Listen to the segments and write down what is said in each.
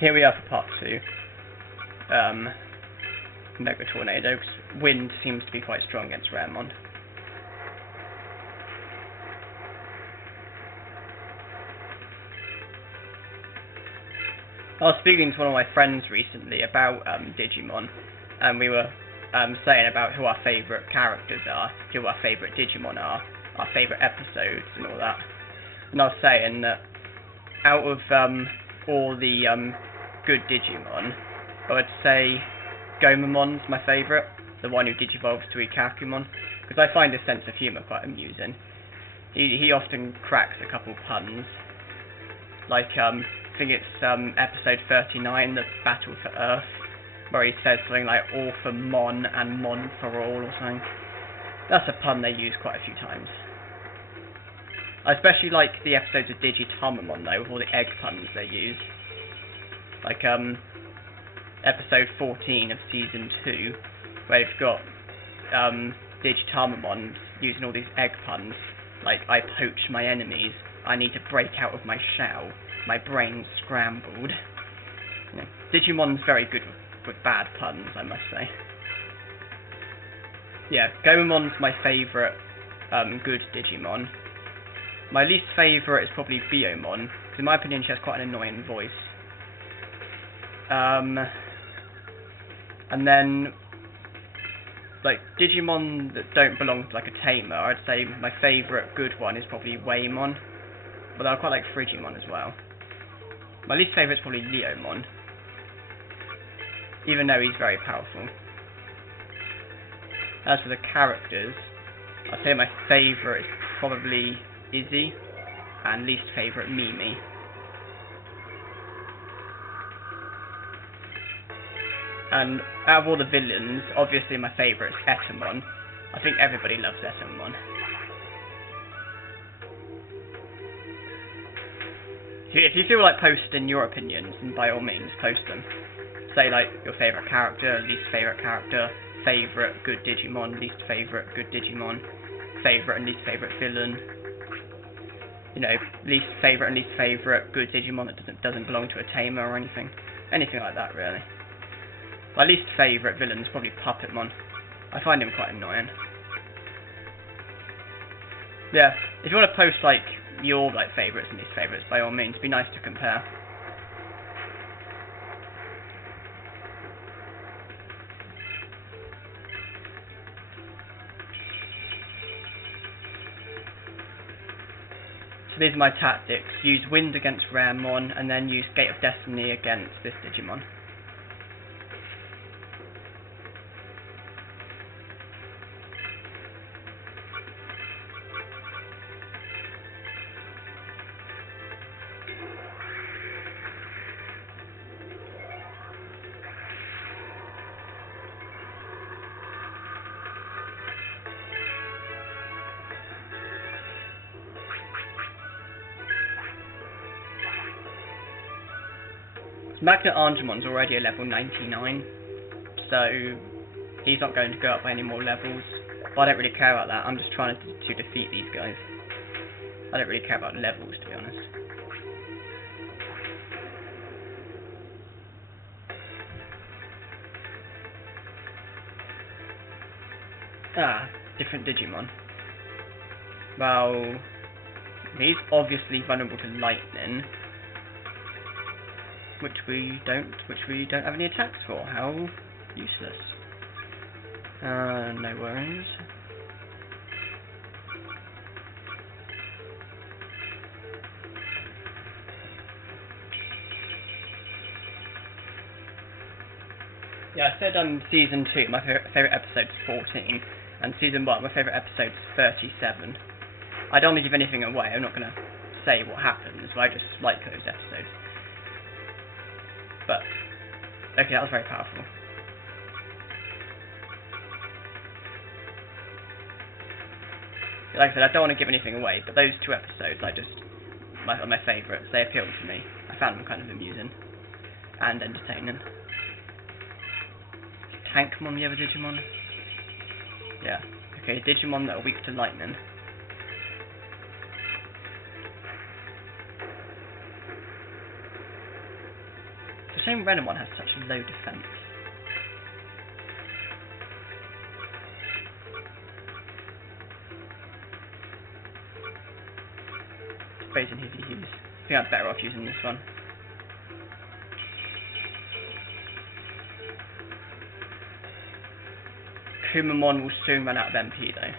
here we are for part 2. Mega Tornado, 'cause wind seems to be quite strong against Vemmon. I was speaking to one of my friends recently about Digimon, and we were saying about who our favourite characters are, who our favourite Digimon are, our favourite episodes and all that. And I was saying that out of all the good Digimon, I would say Goemon's my favourite, the one who digivolves to Ikakumon, because I find his sense of humour quite amusing. He often cracks a couple puns, like I think it's episode 39, the Battle for Earth, where he says something like all for Mon and Mon for all or something. That's a pun they use quite a few times. I especially like the episodes of Tyrannomon though, with all the egg puns they use. Like episode 14 of season 2, where you've got Tyrannomon using all these egg puns, like I poach my enemies, I need to break out of my shell, my brain's scrambled. You know, Digimon's very good with bad puns, I must say. Yeah, Goemon's my favourite good Digimon. My least favourite is probably Pharaohmon, because in my opinion she has quite an annoying voice. And then, like, Digimon that don't belong to like a tamer, I'd say my favourite good one is probably Waymon, but I quite like Frigimon as well. My least favourite is probably Leomon, even though he's very powerful. As for the characters, I'd say my favourite is probably Izzy, and least favourite Mimi. And out of all the villains, obviously my favourite is Etamon. I think everybody loves Etamon. If you feel like posting your opinions, then by all means post them. Say like your favourite character, least favourite character, favourite good Digimon, least favourite good Digimon, favourite and least favourite villain. You know, least favourite and least favourite good Digimon that doesn't belong to a tamer or anything. Anything like that really. My least favourite villain is probably Puppetmon. I find him quite annoying. Yeah, if you want to post like your like favourites and least favourites, by all means, it'd be nice to compare. So these are my tactics. Use Wind against Vemmon, and then use Gate of Destiny against this Digimon. MasterTyrannomon's already a level 99, so he's not going to go up by any more levels, but I don't really care about that. I'm just trying to defeat these guys. I don't really care about levels, to be honest. Ah, different Digimon. Well, he's obviously vulnerable to lightning, which we don't have any attacks for. How useless. No worries. Yeah, I said season 2, my favourite episode is 14, and season 1, my favourite episode is 37. I don't want to give anything away, I'm not going to say what happens, but I just like those episodes. But, okay, that was very powerful. Like I said, I don't want to give anything away, but those 2 episodes are my favourites. They appealed to me. I found them kind of amusing and entertaining. Tankmon, the other Digimon? Yeah. Okay, Digimon that are weak to lightning. shame Renamon has such low defense. Raising his EUs. I think I'm better off using this one. Kumamon will soon run out of MP though.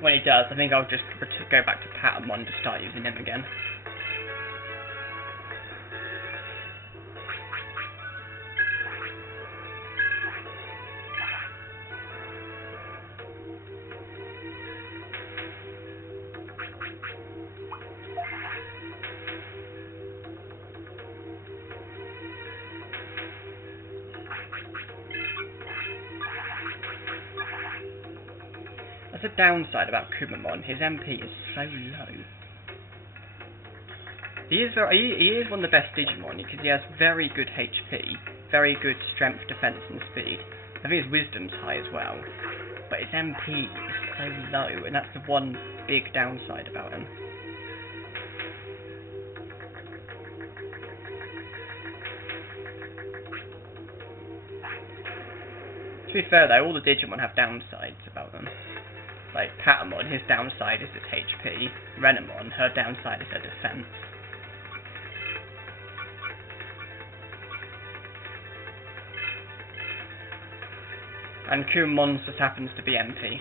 When he does, I think I'll just go back to Patamon to start using him again. That's a downside about Kumamon. His MP is so low. He is one of the best Digimon because he has very good HP, very good strength, defense, and speed. I think his wisdom's high as well, but his MP is so low, and that's the one big downside about him. To be fair though, all the Digimon have downsides about them. Like Patamon, his downside is his HP. Renamon, her downside is her defense. And Kumamon just happens to be MP.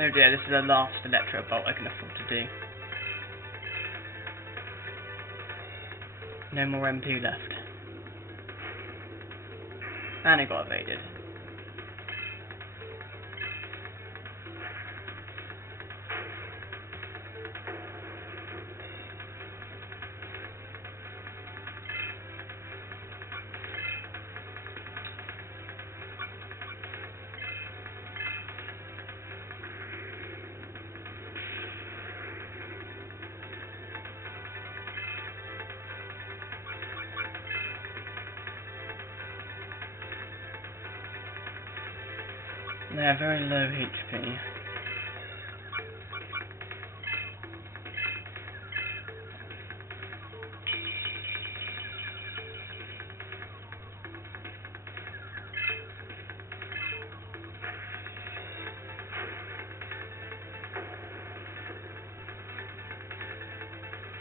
Oh dear, this is the last Electro Bolt I can afford to do. No more MP left. And it got evaded. They have very low HP.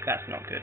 That's not good.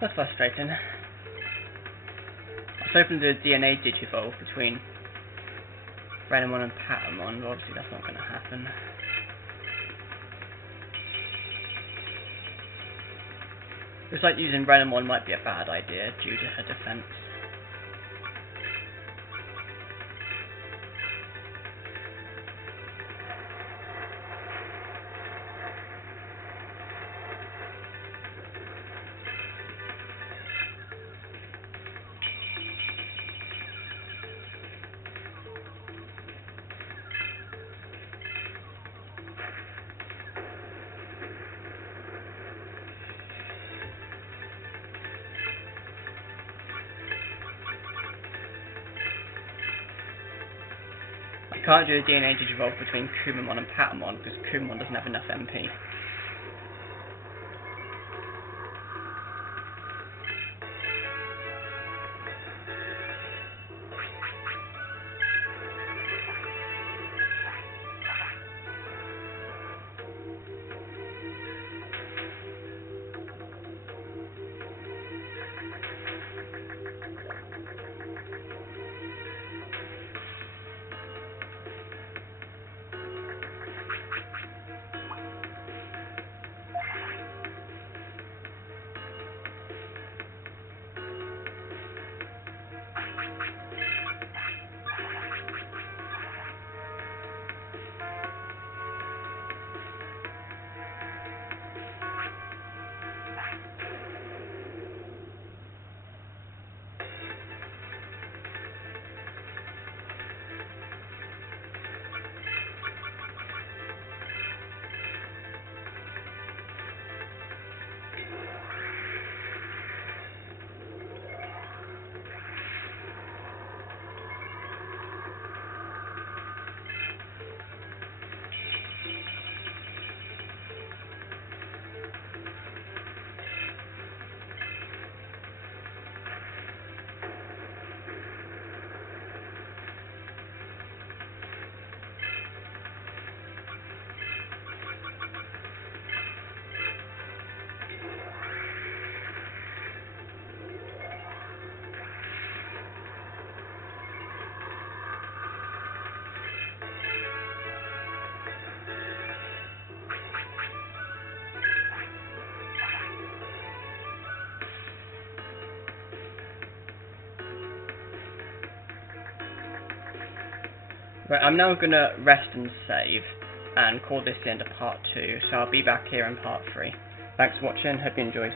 That's frustrating. I was hoping to do a DNA digivolve between Pharaohmon and Patamon, but obviously that's not going to happen. Looks like using Renamon might be a bad idea due to her defense. I can't do a DNA digivolve between Kumamon and Patamon because Kumamon doesn't have enough MP. Right, I'm now going to rest and save, and call this the end of part 2, so I'll be back here in part 3. Thanks for watching, hope you enjoyed.